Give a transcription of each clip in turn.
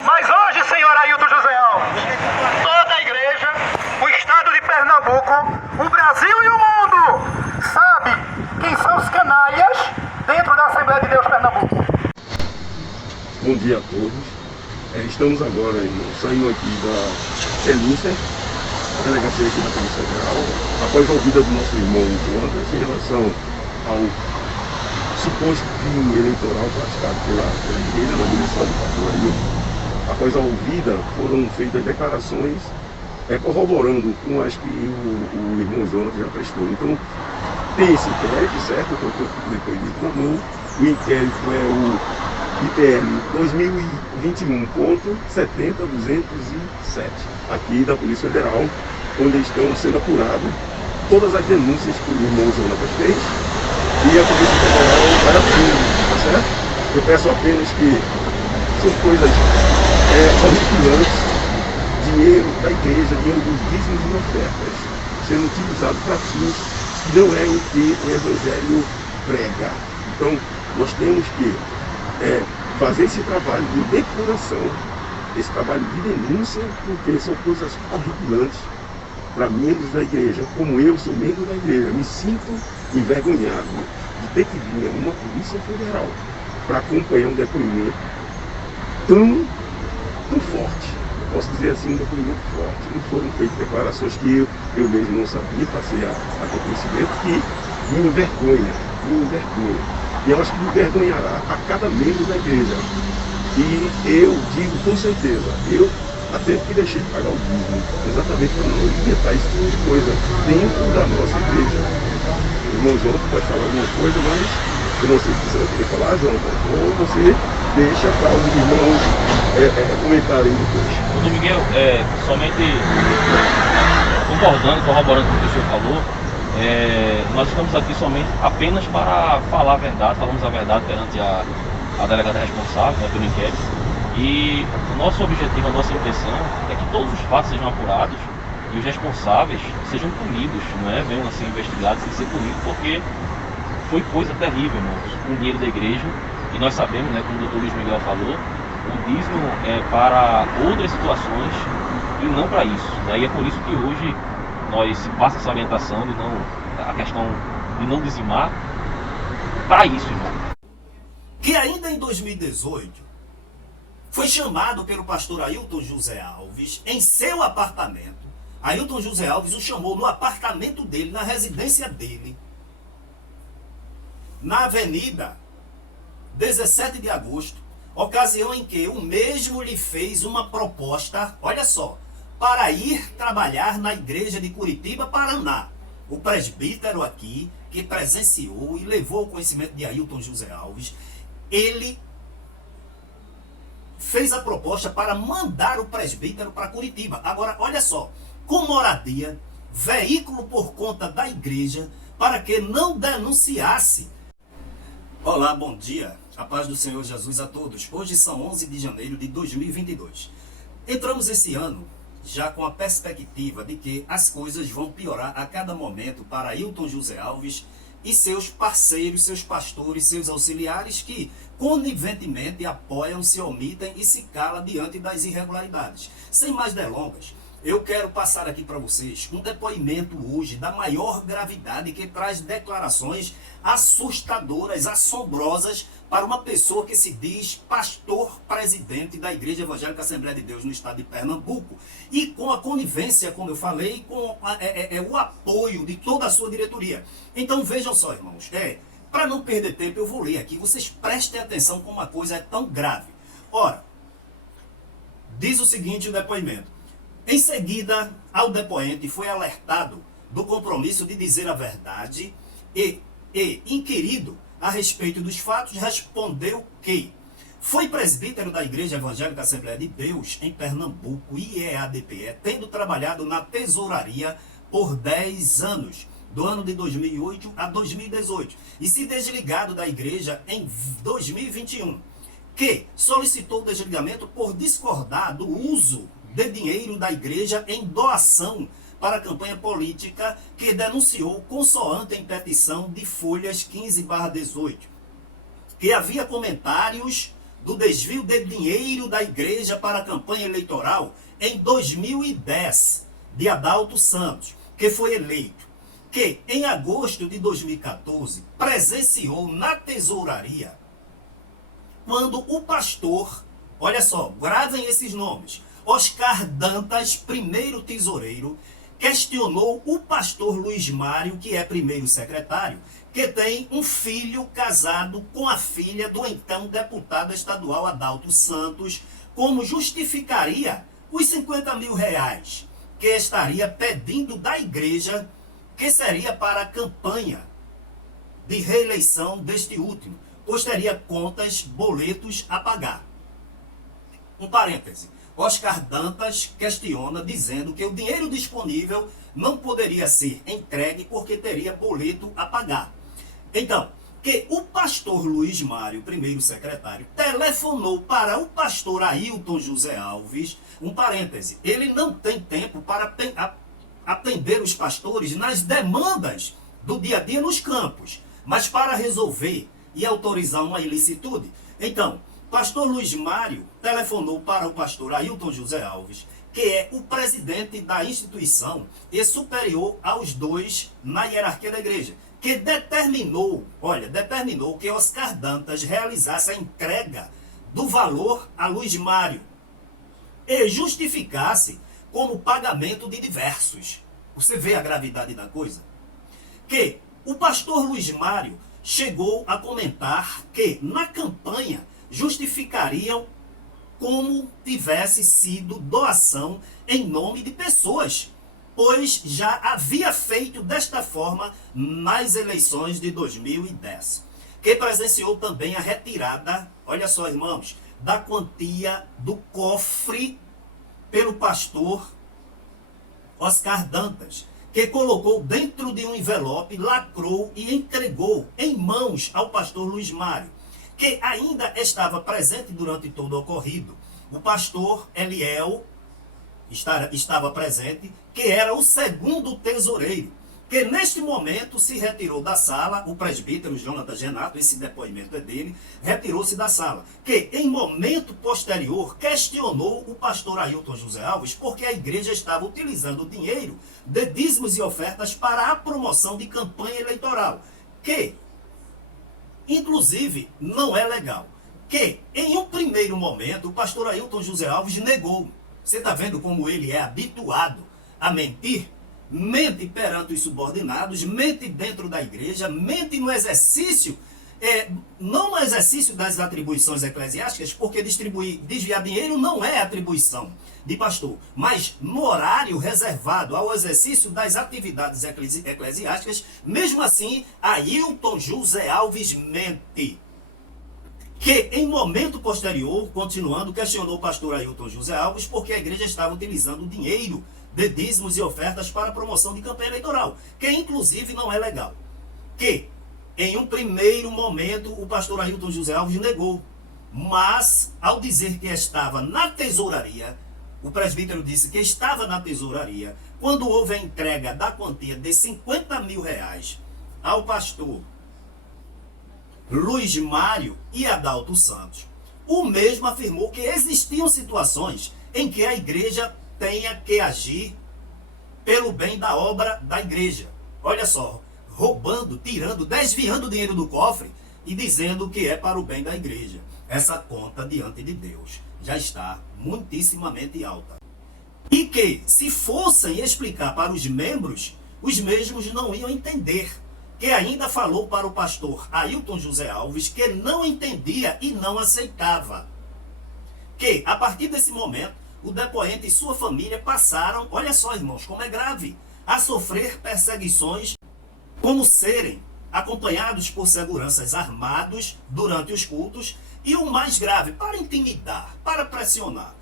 Mas hoje, senhor Ailton José Alves, toda a igreja, o estado de Pernambuco, o Brasil e o mundo sabe quem são os canalhas dentro da Assembleia de Deus Pernambuco. Bom dia a todos. Estamos agora saindo aqui da Pelúcia, a delegacia aqui da Polícia Federal, após a ouvida do nosso irmão Jonas em relação ao suposto crime eleitoral praticado pela igreja na direção do pastor Ailton. Após a ouvida, foram feitas declarações corroborando com as que o irmão Jonas já prestou. Então, tem esse inquérito, certo? Depois de comum. O inquérito é o IPL 2021.70207, aqui da Polícia Federal, onde estão sendo apuradas todas as denúncias que o irmão Jonas fez e a Polícia Federal vai a fundo, tá certo? Eu peço apenas que são coisas horripilantes, dinheiro da igreja, dinheiro dos dízimos e ofertas, sendo utilizado para fins que não é o que o Evangelho prega. Então, nós temos que fazer esse trabalho de depuração, esse trabalho de denúncia, porque são coisas horripilantes para membros da igreja. Como eu sou membro da igreja, me sinto envergonhado de ter que vir a uma Polícia Federal para acompanhar um depoimento tão forte. Posso dizer assim, um depoimento forte. Não foram feitas declarações que eu mesmo não sabia, passei a ter conhecimento, que me envergonha. E eu acho que me envergonhará a cada membro da igreja. E eu digo com certeza, eu até que deixei de pagar o dízimo, exatamente para não alimentar esse tipo de coisa dentro da nossa igreja. O irmão João pode falar alguma coisa, mas eu não sei se você vai querer falar, João, ou você deixa para os irmãos comentarem depois. Doutor Miguel, somente concordando, corroborando com o que o senhor falou, nós estamos aqui somente apenas para falar a verdade, falamos a verdade perante a delegada responsável pelo inquérito. E o nosso objetivo, a nossa intenção é que todos os fatos sejam apurados e os responsáveis sejam punidos, não é? Venham a ser investigados e ser punidos, porque foi coisa terrível, irmãos, com o dinheiro da igreja. E nós sabemos, né, como o doutor Luiz Miguel falou, o dízimo é para outras situações e não para isso, né? E é por isso que hoje nós passa essa orientação de não, a questão de não dizimar para isso, irmão. Que ainda em 2018 foi chamado pelo pastor Ailton José Alves em seu apartamento. Ailton José Alves o chamou no apartamento dele, na residência dele, na Avenida 17 de Agosto, ocasião em que o mesmo lhe fez uma proposta, olha só, para ir trabalhar na igreja de Curitiba, Paraná. O presbítero aqui, que presenciou e levou o conhecimento de Ailton José Alves, ele fez a proposta para mandar o presbítero para Curitiba. Agora, olha só, com moradia, veículo por conta da igreja, para que não denunciasse. Olá, bom dia. A paz do Senhor Jesus a todos. Hoje são 11 de janeiro de 2022. Entramos esse ano já com a perspectiva de que as coisas vão piorar a cada momento para Ailton José Alves e seus parceiros, seus pastores, seus auxiliares que coniventemente apoiam, se omitem e se calam diante das irregularidades. Sem mais delongas, eu quero passar aqui para vocês um depoimento hoje da maior gravidade, que traz declarações assustadoras, assombrosas para uma pessoa que se diz pastor presidente da Igreja Evangélica Assembleia de Deus no estado de Pernambuco, e com a conivência, como eu falei, com o apoio de toda a sua diretoria. Então vejam só, irmãos, para não perder tempo eu vou ler aqui, vocês prestem atenção como uma coisa é tão grave. Ora, diz o seguinte o depoimento: em seguida, ao depoente foi alertado do compromisso de dizer a verdade e inquirido a respeito dos fatos, respondeu que foi presbítero da Igreja Evangélica Assembleia de Deus em Pernambuco, IEADPE, tendo trabalhado na tesouraria por 10 anos, do ano de 2008 a 2018, e se desligado da igreja em 2021, que solicitou o desligamento por discordar do uso de dinheiro da igreja em doação para a campanha política, que denunciou consoante em petição de folhas 15/18, que havia comentários do desvio de dinheiro da igreja para a campanha eleitoral em 2010, de Adalto Santos, que foi eleito, que em agosto de 2014 presenciou na tesouraria quando o pastor, olha só, gravem esses nomes, Oscar Dantas, primeiro tesoureiro, questionou o pastor Luiz Mário, que é primeiro secretário, que tem um filho casado com a filha do então deputado estadual Adalto Santos, como justificaria os 50 mil reais que estaria pedindo da igreja, que seria para a campanha de reeleição deste último, pois teria contas, boletos a pagar. Um parêntese. Oscar Dantas questiona, dizendo que o dinheiro disponível não poderia ser entregue porque teria boleto a pagar. Então, que o pastor Luiz Mário, primeiro secretário, telefonou para o pastor Ailton José Alves, um parêntese, ele não tem tempo para atender os pastores nas demandas do dia a dia nos campos, mas para resolver e autorizar uma ilicitude. Então, pastor Luiz Mário telefonou para o pastor Ailton José Alves, que é o presidente da instituição e superior aos dois na hierarquia da igreja, que determinou que Oscar Dantas realizasse a entrega do valor a Luiz Mário e justificasse como pagamento de diversos. Você vê a gravidade da coisa? Que o pastor Luiz Mário chegou a comentar que na campanha justificariam como tivesse sido doação em nome de pessoas, pois já havia feito desta forma nas eleições de 2010. Que presenciou também a retirada, olha só, irmãos, da quantia do cofre pelo pastor Oscar Dantas, que colocou dentro de um envelope, lacrou e entregou em mãos ao pastor Luiz Mário, que ainda estava presente durante todo o ocorrido. O pastor Eliel estava presente, que era o segundo tesoureiro, que neste momento se retirou da sala, o presbítero Jonatas Renato, esse depoimento é dele, retirou-se da sala, que em momento posterior questionou o pastor Ailton José Alves, porque a igreja estava utilizando o dinheiro de dízimos e ofertas para a promoção de campanha eleitoral, que inclusive não é legal. Que em um primeiro momento o pastor Ailton José Alves negou. Você está vendo como ele é habituado a mentir? Mente perante os subordinados, mente dentro da igreja, mente no exercício, não no exercício das atribuições eclesiásticas, porque desviar dinheiro não é atribuição de pastor, mas no horário reservado ao exercício das atividades eclesiásticas, mesmo assim, Ailton José Alves mente. Que em momento posterior, continuando, questionou o pastor Ailton José Alves porque a igreja estava utilizando dinheiro de dízimos e ofertas para a promoção de campanha eleitoral, que inclusive não é legal. Que em um primeiro momento o pastor Ailton José Alves negou, mas ao dizer que estava na tesouraria, o presbítero disse que estava na tesouraria quando houve a entrega da quantia de 50 mil reais ao pastor Luiz Mário e Adalto Santos. O mesmo afirmou que existiam situações em que a igreja tenha que agir pelo bem da obra da igreja. Olha só, roubando, tirando, desviando o dinheiro do cofre e dizendo que é para o bem da igreja. Essa conta diante de Deus já está muitíssimamente alta. E que, se fossem explicar para os membros, os mesmos não iam entender. Que ainda falou para o pastor Ailton José Alves que não entendia e não aceitava. Que, a partir desse momento, o depoente e sua família passaram, olha só, irmãos, como é grave, a sofrer perseguições, como serem acompanhados por seguranças armados durante os cultos, e o mais grave, para intimidar, para pressionar.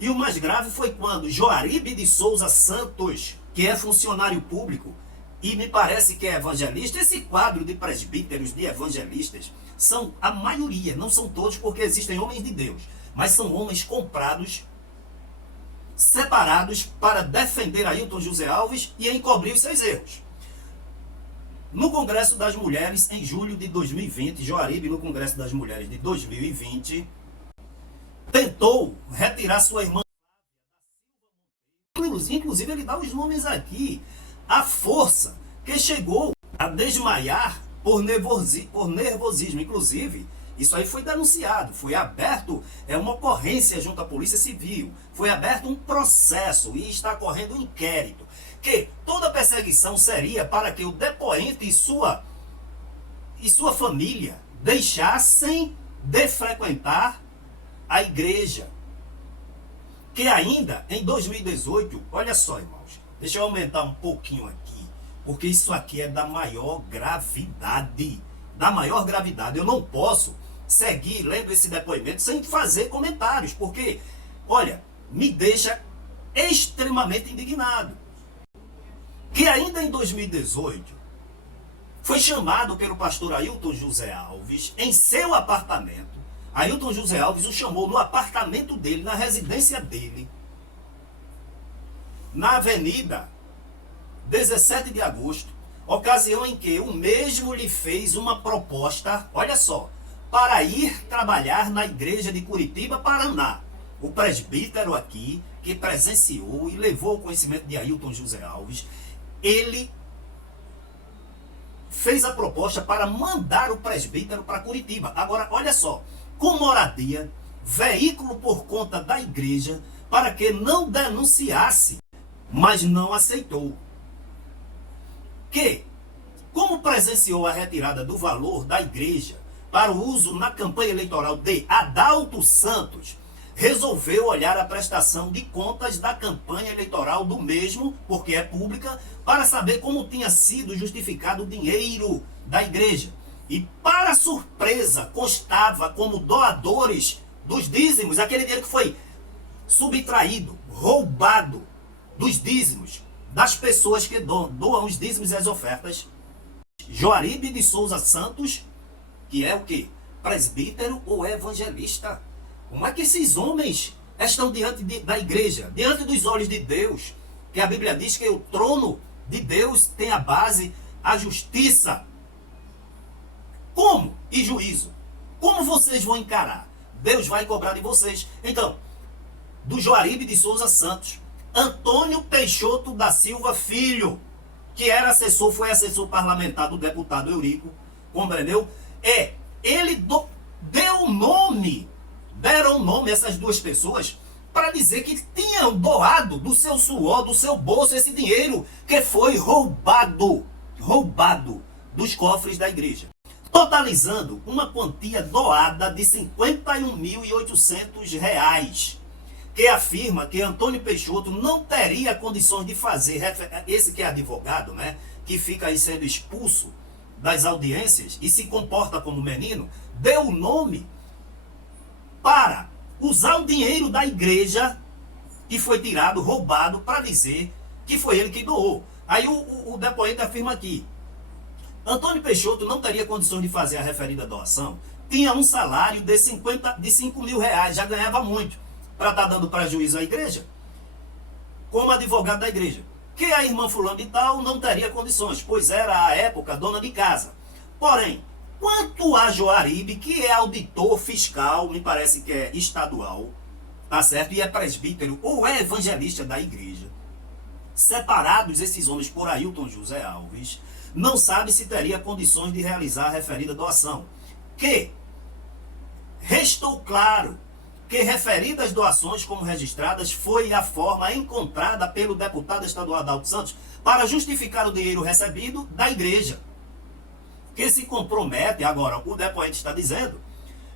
E o mais grave foi quando Joaribe de Souza Santos, que é funcionário público, e me parece que é evangelista, esse quadro de presbíteros, de evangelistas, são a maioria, não são todos, porque existem homens de Deus, mas são homens comprados, separados para defender Ailton José Alves e encobrir os seus erros. No Congresso das Mulheres, em julho de 2020, Joaribe, no Congresso das Mulheres de 2020, tentou retirar sua irmã. Inclusive ele dá os nomes aqui. A força que chegou a desmaiar por nervosismo. Inclusive, isso aí foi denunciado, foi aberto uma ocorrência junto à Polícia Civil, foi aberto um processo e está correndo um inquérito, que toda perseguição seria para que o depoente e sua família deixassem de frequentar a igreja. Que ainda em 2018, olha só, irmãos, deixa eu aumentar um pouquinho aqui, porque isso aqui é da maior gravidade. Da maior gravidade. Eu não posso seguir lendo esse depoimento sem fazer comentários, porque, olha, me deixa extremamente indignado. Que ainda em 2018, foi chamado pelo pastor Ailton José Alves em seu apartamento. Ailton José Alves o chamou no apartamento dele, na residência dele, na Avenida 17 de Agosto, ocasião em que o mesmo lhe fez uma proposta, olha só, para ir trabalhar na igreja de Curitiba, Paraná. O presbítero aqui, que presenciou e levou o conhecimento de Ailton José Alves, ele fez a proposta para mandar o presbítero para Curitiba. Agora, olha só, com moradia, veículo por conta da igreja, para que não denunciasse, mas não aceitou. Que, como presenciou a retirada do valor da igreja para o uso na campanha eleitoral de Adalto Santos, resolveu olhar a prestação de contas da campanha eleitoral do mesmo, porque é pública, para saber como tinha sido justificado o dinheiro da igreja. E, para surpresa, constava como doadores dos dízimos, aquele dinheiro que foi subtraído, roubado dos dízimos, das pessoas que doam os dízimos e as ofertas, Joaribe de Souza Santos, que é o quê? Presbítero ou evangelista. Como é que esses homens estão diante da igreja, diante dos olhos de Deus? Que a Bíblia diz que o trono de Deus tem a base, a justiça. Como? E juízo. Como vocês vão encarar? Deus vai cobrar de vocês. Então, do Joaribe de Souza Santos, Antônio Peixoto da Silva Filho, que era assessor, foi assessor parlamentar do deputado Eurico, compreendeu? Ele deram nome a essas duas pessoas para dizer que tinham doado do seu suor, do seu bolso, esse dinheiro que foi roubado dos cofres da igreja, totalizando uma quantia doada de R$ 51.800, que afirma que Antônio Peixoto não teria condições de fazer, esse que é advogado, né, que fica aí sendo expulso das audiências e se comporta como menino, deu o nome para usar o dinheiro da igreja que foi tirado, roubado, para dizer que foi ele que doou. Aí o depoente afirma aqui, Antônio Peixoto não teria condições de fazer a referida doação, tinha um salário de R$5.000, já ganhava muito, para estar dando prejuízo à igreja, como advogado da igreja. Que a irmã fulano de tal não teria condições, pois era, à época, dona de casa. Porém, quanto a Joaribe, que é auditor fiscal, me parece que é estadual, tá certo? E é presbítero ou é evangelista da igreja, separados esses homens por Ailton José Alves, não sabe se teria condições de realizar a referida doação. Que restou claro que referidas doações como registradas foi a forma encontrada pelo deputado estadual Adalto Santos para justificar o dinheiro recebido da igreja, que se compromete, agora o depoente está dizendo,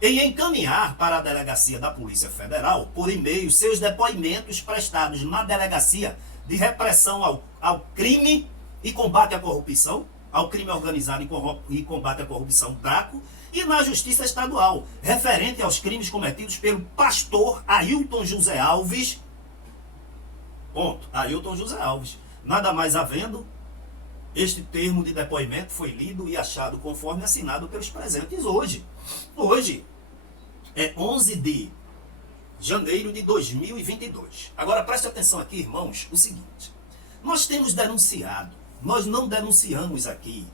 em encaminhar para a delegacia da Polícia Federal, por e-mail, seus depoimentos prestados na Delegacia de Repressão ao Crime e Combate à Corrupção, ao crime organizado e combate à corrupção, DRACO, e na Justiça Estadual, referente aos crimes cometidos pelo pastor Ailton José Alves. Ponto. Ailton José Alves. Nada mais havendo, este termo de depoimento foi lido e achado conforme assinado pelos presentes hoje. Hoje é 11 de janeiro de 2022. Agora preste atenção aqui, irmãos, o seguinte. Nós temos denunciado, nós não denunciamos aqui,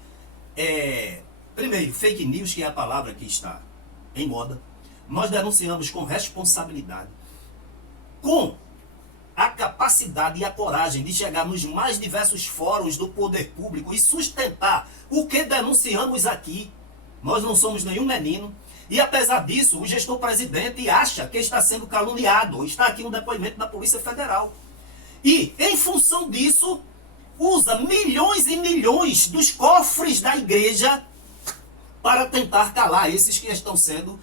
primeiro, fake news, que é a palavra que está em moda. nós denunciamos com responsabilidade, com a capacidade e a coragem de chegar nos mais diversos fóruns do poder público e sustentar o que denunciamos aqui. Nós não somos nenhum menino. E apesar disso, o gestor presidente acha que está sendo caluniado. Está aqui um depoimento da Polícia Federal. E, em função disso, usa milhões e milhões dos cofres da igreja para tentar calar esses que estão sendo,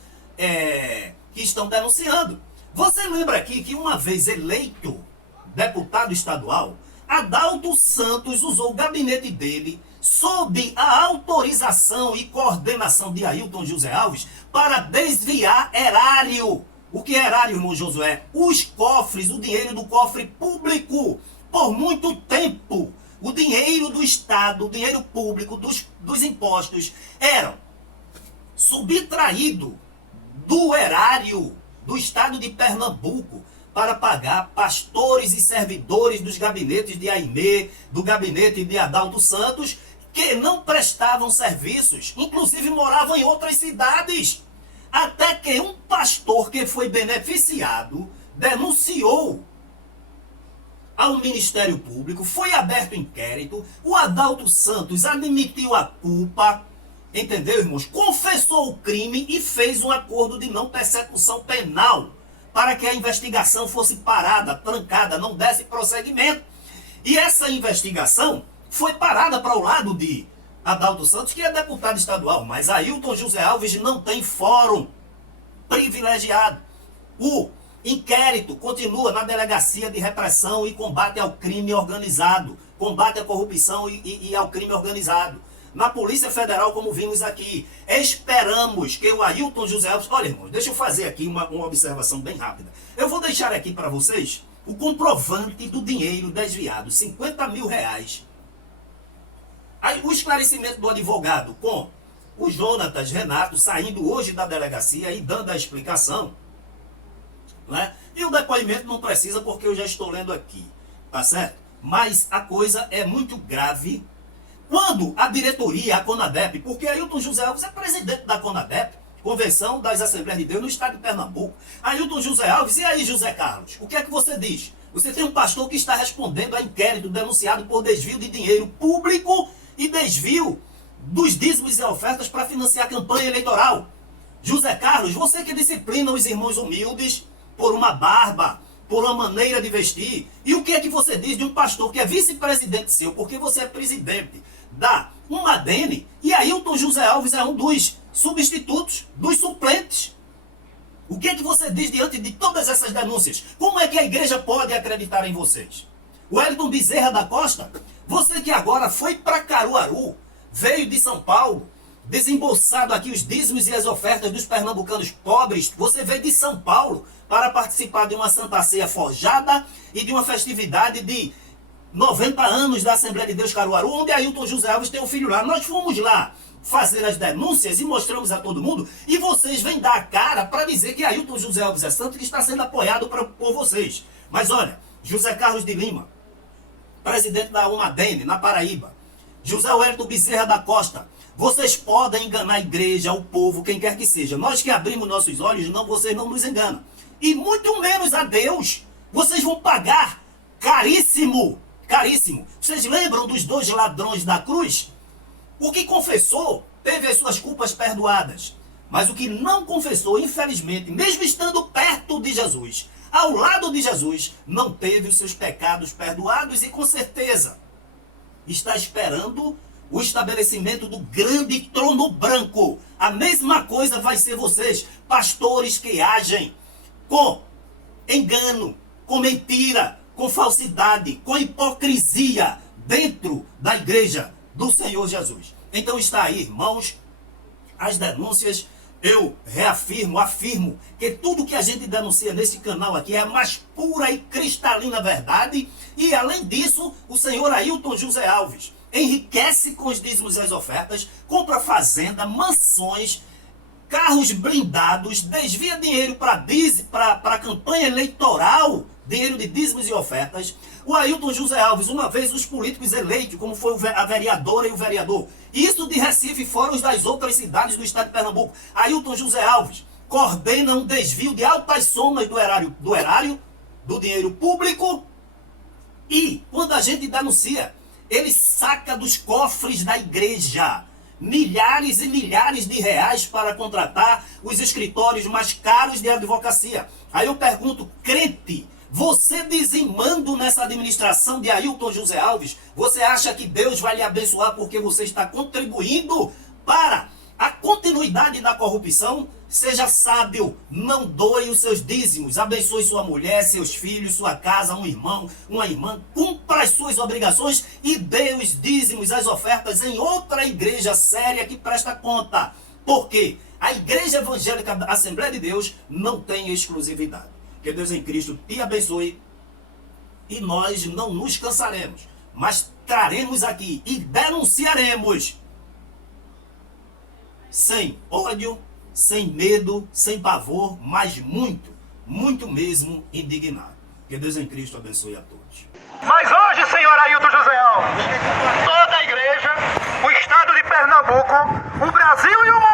que estão denunciando. Você lembra aqui que uma vez eleito deputado estadual, Adalto Santos usou o gabinete dele sob a autorização e coordenação de Ailton José Alves para desviar erário. O que é erário, irmão Josué? Os cofres, o dinheiro do cofre público. Por muito tempo, o dinheiro do Estado, o dinheiro público dos impostos eram subtraído do erário do Estado de Pernambuco para pagar pastores e servidores dos gabinetes de Aimé, do gabinete de Adalto Santos, que não prestavam serviços, inclusive moravam em outras cidades. Até que um pastor que foi beneficiado denunciou ao Ministério Público, foi aberto inquérito, o Adalto Santos admitiu a culpa, entendeu, irmãos? Confessou o crime e fez um acordo de não persecução penal para que a investigação fosse parada, trancada, não desse prosseguimento. E essa investigação foi parada para o lado de Adalto Santos, que é deputado estadual, mas Ailton José Alves não tem fórum privilegiado. O inquérito continua na Delegacia de Repressão e Combate ao Crime Organizado, combate à corrupção e ao crime organizado. Na Polícia Federal, como vimos aqui, esperamos que o Ailton José Alves... Olha, irmãos, deixa eu fazer aqui uma observação bem rápida. Eu vou deixar aqui para vocês o comprovante do dinheiro desviado, 50 mil reais. Aí, o esclarecimento do advogado com o Jonatas Renato saindo hoje da delegacia e dando a explicação, né? E o depoimento não precisa porque eu já estou lendo aqui, tá certo? Mas a coisa é muito grave quando a diretoria, a CONADEP, porque Ailton José Alves é presidente da CONADEP, Convenção das Assembleias de Deus no estado de Pernambuco. Ailton José Alves, e aí José Carlos, o que é que você diz? Você tem um pastor que está respondendo a inquérito denunciado por desvio de dinheiro público e desvio dos dízimos e ofertas para financiar a campanha eleitoral. José Carlos, você que disciplina os irmãos humildes por uma barba, por uma maneira de vestir. E o que é que você diz de um pastor que é vice-presidente seu, porque você é presidente da Umadene, e Ailton José Alves é um dos substitutos, dos suplentes? O que é que você diz diante de todas essas denúncias? Como é que a igreja pode acreditar em vocês? O Wellington Bezerra da Costa, você que agora foi para Caruaru, veio de São Paulo, desembolsado aqui os dízimos e as ofertas dos pernambucanos pobres, você veio de São Paulo para participar de uma Santa Ceia forjada e de uma festividade de 90 anos da Assembleia de Deus Caruaru, onde Ailton José Alves tem um filho lá. Nós fomos lá fazer as denúncias e mostramos a todo mundo, e vocês vêm dar a cara para dizer que Ailton José Alves é santo, que está sendo apoiado por vocês. Mas olha, José Carlos de Lima, presidente da Umadene, na Paraíba, José Wellington Bezerra da Costa, vocês podem enganar a igreja, o povo, quem quer que seja. Nós que abrimos nossos olhos, não, vocês não nos enganam. E muito menos a Deus. Vocês vão pagar caríssimo, caríssimo. Vocês lembram dos 2 ladrões da cruz? O que confessou teve as suas culpas perdoadas. Mas o que não confessou, infelizmente, mesmo estando perto de Jesus, ao lado de Jesus, não teve os seus pecados perdoados e com certeza está esperando o estabelecimento do grande trono branco. A mesma coisa vai ser vocês, pastores que agem com engano, com mentira, com falsidade, com hipocrisia dentro da igreja do Senhor Jesus. Então está aí, irmãos, as denúncias. Eu reafirmo, afirmo que tudo que a gente denuncia nesse canal aqui é a mais pura e cristalina verdade. E além disso, o senhor Ailton José Alves enriquece com os dízimos e as ofertas, compra fazenda, mansões, carros blindados, desvia dinheiro para a campanha eleitoral, dinheiro de dízimos e ofertas. O Ailton José Alves, uma vez os políticos eleitos, como foi a vereadora e o vereador, isso de Recife, fora os das outras cidades do estado de Pernambuco. Ailton José Alves coordena um desvio de altas somas do erário, do dinheiro público, e quando a gente denuncia, ele saca dos cofres da igreja milhares e milhares de reais para contratar os escritórios mais caros de advocacia. Aí eu pergunto, crente, você dizimando nessa administração de Ailton José Alves, você acha que Deus vai lhe abençoar porque você está contribuindo para a continuidade da corrupção? Seja sábio, não doe os seus dízimos, abençoe sua mulher, seus filhos, sua casa, um irmão, uma irmã, cumpra as suas obrigações e dê os dízimos, as ofertas em outra igreja séria que presta conta. Porque a Igreja Evangélica da Assembleia de Deus não tem exclusividade. Que Deus em Cristo te abençoe e nós não nos cansaremos, mas traremos aqui e denunciaremos sem ódio, sem medo, sem pavor, mas muito, muito mesmo indignado. Que Deus em Cristo abençoe a todos. Mas hoje, senhor Ailton José Alves, toda a igreja, o estado de Pernambuco, o Brasil e o mundo